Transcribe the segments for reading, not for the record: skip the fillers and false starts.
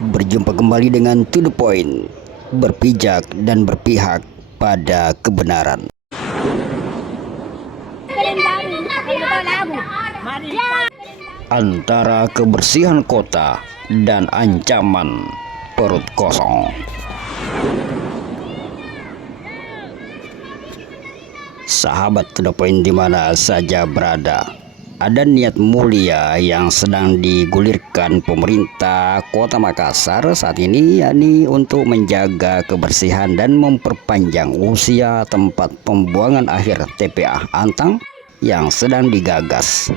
Berjumpa kembali dengan To The Point, berpijak dan berpihak pada kebenaran. Antara kebersihan kota dan ancaman perut kosong. Sahabat To The Point di mana saja berada, ada niat mulia yang sedang digulirkan pemerintah Kota Makassar saat ini, yakni untuk menjaga kebersihan dan memperpanjang usia tempat pembuangan akhir TPA Antang yang sedang digagas.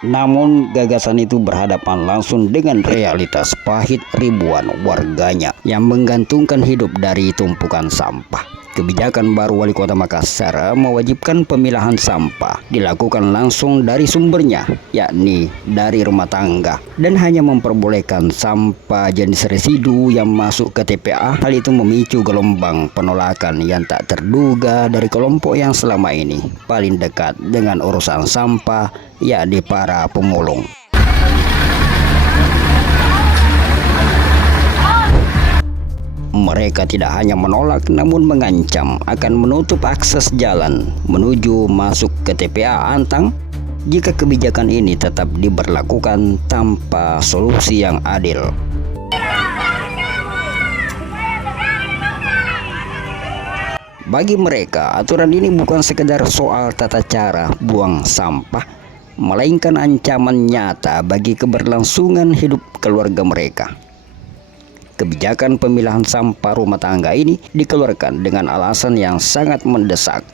Namun gagasan itu berhadapan langsung dengan realitas pahit ribuan warganya yang menggantungkan hidup dari tumpukan sampah. Kebijakan baru Wali Kota Makassar mewajibkan pemilahan sampah dilakukan langsung dari sumbernya, yakni dari rumah tangga, dan hanya memperbolehkan sampah jenis residu yang masuk ke TPA. Hal itu memicu gelombang penolakan yang tak terduga dari kelompok yang selama ini paling dekat dengan urusan sampah, yakni para pemulung. Mereka tidak hanya menolak namun mengancam akan menutup akses jalan menuju masuk ke TPA Antang jika kebijakan ini tetap diberlakukan tanpa solusi yang adil. Bagi mereka, aturan ini bukan sekedar soal tata cara buang sampah, melainkan ancaman nyata bagi keberlangsungan hidup keluarga mereka. Kebijakan pemilahan sampah rumah tangga ini dikeluarkan dengan alasan yang sangat mendesak.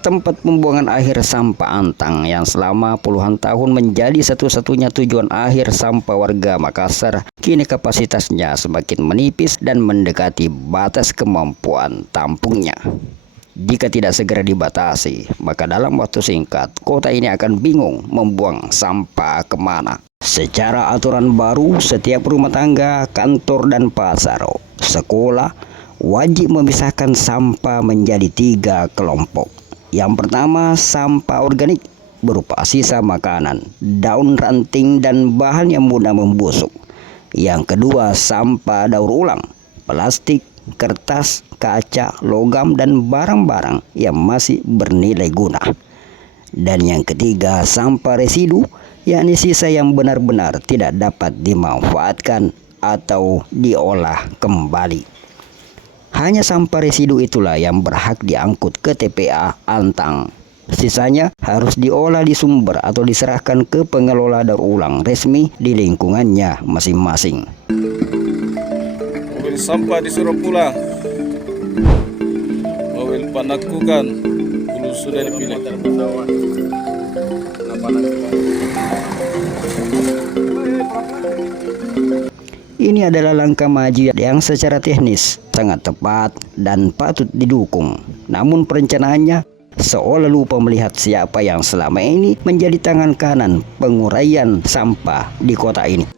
Tempat pembuangan akhir sampah Antang yang selama puluhan tahun menjadi satu-satunya tujuan akhir sampah warga Makassar, kini kapasitasnya semakin menipis dan mendekati batas kemampuan tampungnya. Jika tidak segera dibatasi, maka dalam waktu singkat, kota ini akan bingung membuang sampah kemana. Secara aturan baru, setiap rumah tangga, kantor dan pasar, sekolah wajib memisahkan sampah menjadi 3 kelompok. Yang pertama, sampah organik berupa sisa makanan, daun ranting dan bahan yang mudah membusuk. Yang kedua, sampah daur ulang, plastik, kertas, kaca, logam dan barang-barang yang masih bernilai guna. Dan yang ketiga, sampah residu, yakni sisa yang benar-benar tidak dapat dimanfaatkan atau diolah kembali. Hanya sampah residu itulah yang berhak diangkut ke TPA Antang. Sisanya harus diolah di sumber atau diserahkan ke pengelola daur ulang resmi di lingkungannya masing-masing. Mobil sampah disuruh pulang. Mobil panakukan belum sudah dipilih. Ini adalah langkah maju yang secara teknis sangat tepat dan patut didukung. Namun perencanaannya seolah lupa melihat siapa yang selama ini menjadi tangan kanan penguraian sampah di kota ini.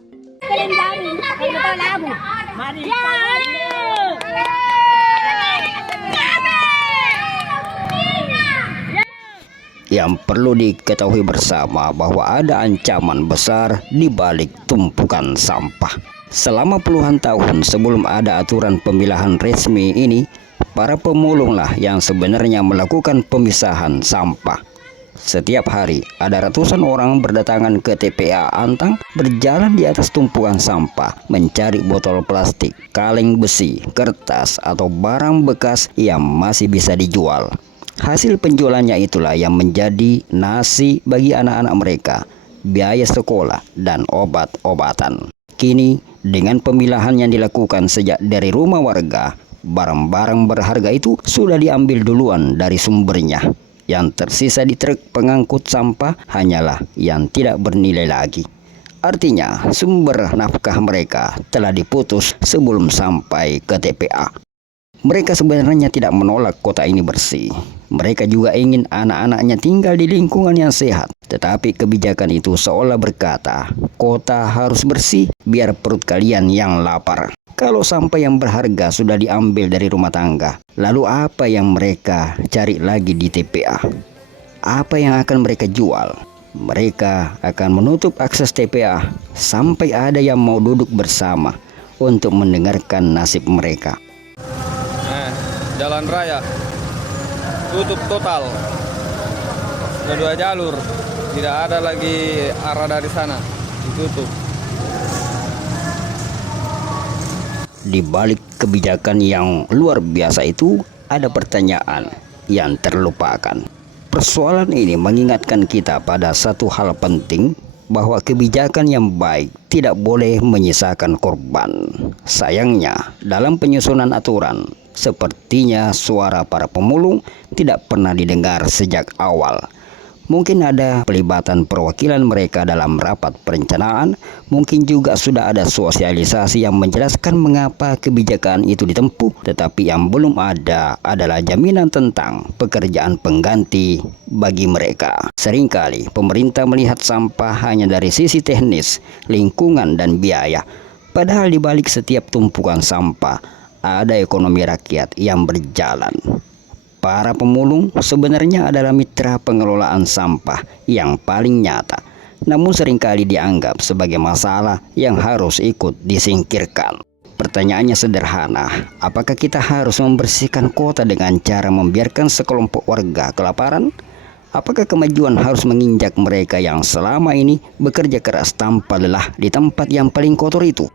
Yang perlu diketahui bersama bahwa ada ancaman besar di balik tumpukan sampah. Selama puluhan tahun sebelum ada aturan pemilahan resmi ini, para pemulunglah yang sebenarnya melakukan pemisahan sampah. Setiap hari ada ratusan orang berdatangan ke TPA Antang, berjalan di atas tumpukan sampah, mencari botol plastik, kaleng besi, kertas, atau barang bekas yang masih bisa dijual. Hasil penjualannya itulah yang menjadi nasi bagi anak-anak mereka, biaya sekolah, dan obat-obatan. Kini, dengan pemilahan yang dilakukan sejak dari rumah warga, barang-barang berharga itu sudah diambil duluan dari sumbernya. Yang tersisa di truk pengangkut sampah hanyalah yang tidak bernilai lagi. Artinya, sumber nafkah mereka telah diputus sebelum sampai ke TPA. Mereka sebenarnya tidak menolak kota ini bersih. Mereka juga ingin anak-anaknya tinggal di lingkungan yang sehat. Tetapi kebijakan itu seolah berkata, kota harus bersih biar perut kalian yang lapar. Kalau sampah yang berharga sudah diambil dari rumah tangga, lalu apa yang mereka cari lagi di TPA? Apa yang akan mereka jual? Mereka akan menutup akses TPA sampai ada yang mau duduk bersama untuk mendengarkan nasib mereka. Jalan raya tutup total, ada 2 jalur, tidak ada lagi arah dari sana, ditutup. Di balik kebijakan yang luar biasa itu, ada pertanyaan yang terlupakan. Persoalan ini mengingatkan kita pada satu hal penting, bahwa kebijakan yang baik tidak boleh menyisakan korban. Sayangnya, dalam penyusunan aturan, sepertinya suara para pemulung tidak pernah didengar sejak awal. Mungkin ada pelibatan perwakilan mereka dalam rapat perencanaan, mungkin juga sudah ada sosialisasi yang menjelaskan mengapa kebijakan itu ditempuh, tetapi yang belum ada adalah jaminan tentang pekerjaan pengganti bagi mereka. Seringkali pemerintah melihat sampah hanya dari sisi teknis, lingkungan, dan biaya. Padahal di balik setiap tumpukan sampah ada ekonomi rakyat yang berjalan. Para pemulung sebenarnya adalah mitra pengelolaan sampah yang paling nyata, namun seringkali dianggap sebagai masalah yang harus ikut disingkirkan. Pertanyaannya sederhana, apakah kita harus membersihkan kota dengan cara membiarkan sekelompok warga kelaparan? Apakah kemajuan harus menginjak mereka yang selama ini bekerja keras tanpa lelah di tempat yang paling kotor itu?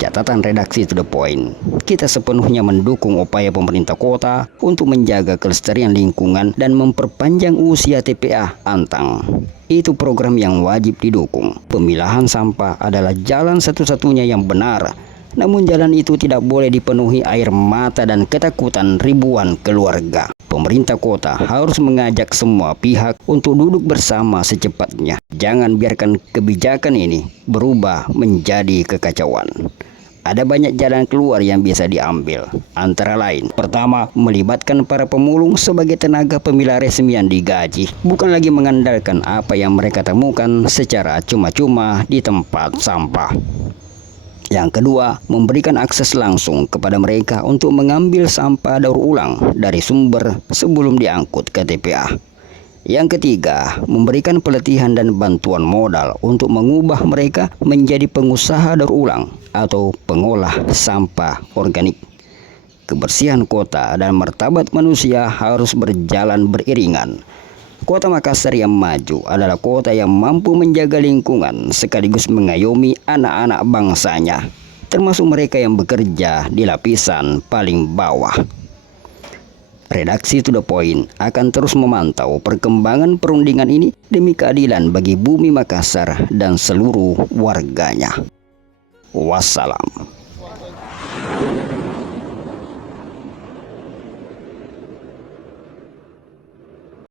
Catatan redaksi To The Point, kita sepenuhnya mendukung upaya pemerintah kota untuk menjaga kelestarian lingkungan dan memperpanjang usia TPA Antang. Itu program yang wajib didukung. Pemilahan sampah adalah jalan satu-satunya yang benar. Namun jalan itu tidak boleh dipenuhi air mata dan ketakutan ribuan keluarga. Pemerintah kota harus mengajak semua pihak untuk duduk bersama secepatnya. Jangan biarkan kebijakan ini berubah menjadi kekacauan. Ada banyak jalan keluar yang bisa diambil, antara lain, pertama, melibatkan para pemulung sebagai tenaga pemilah resmi yang digaji, bukan lagi mengandalkan apa yang mereka temukan secara cuma-cuma di tempat sampah. Yang kedua, memberikan akses langsung kepada mereka untuk mengambil sampah daur ulang dari sumber sebelum diangkut ke TPA. Yang ketiga, memberikan pelatihan dan bantuan modal untuk mengubah mereka menjadi pengusaha daur ulang atau pengolah sampah organik. Kebersihan kota dan martabat manusia harus berjalan beriringan. Kota Makassar yang maju adalah kota yang mampu menjaga lingkungan sekaligus mengayomi anak-anak bangsanya, termasuk mereka yang bekerja di lapisan paling bawah. Redaksi To The Point akan terus memantau perkembangan perundingan ini demi keadilan bagi bumi Makassar dan seluruh warganya. Wassalam.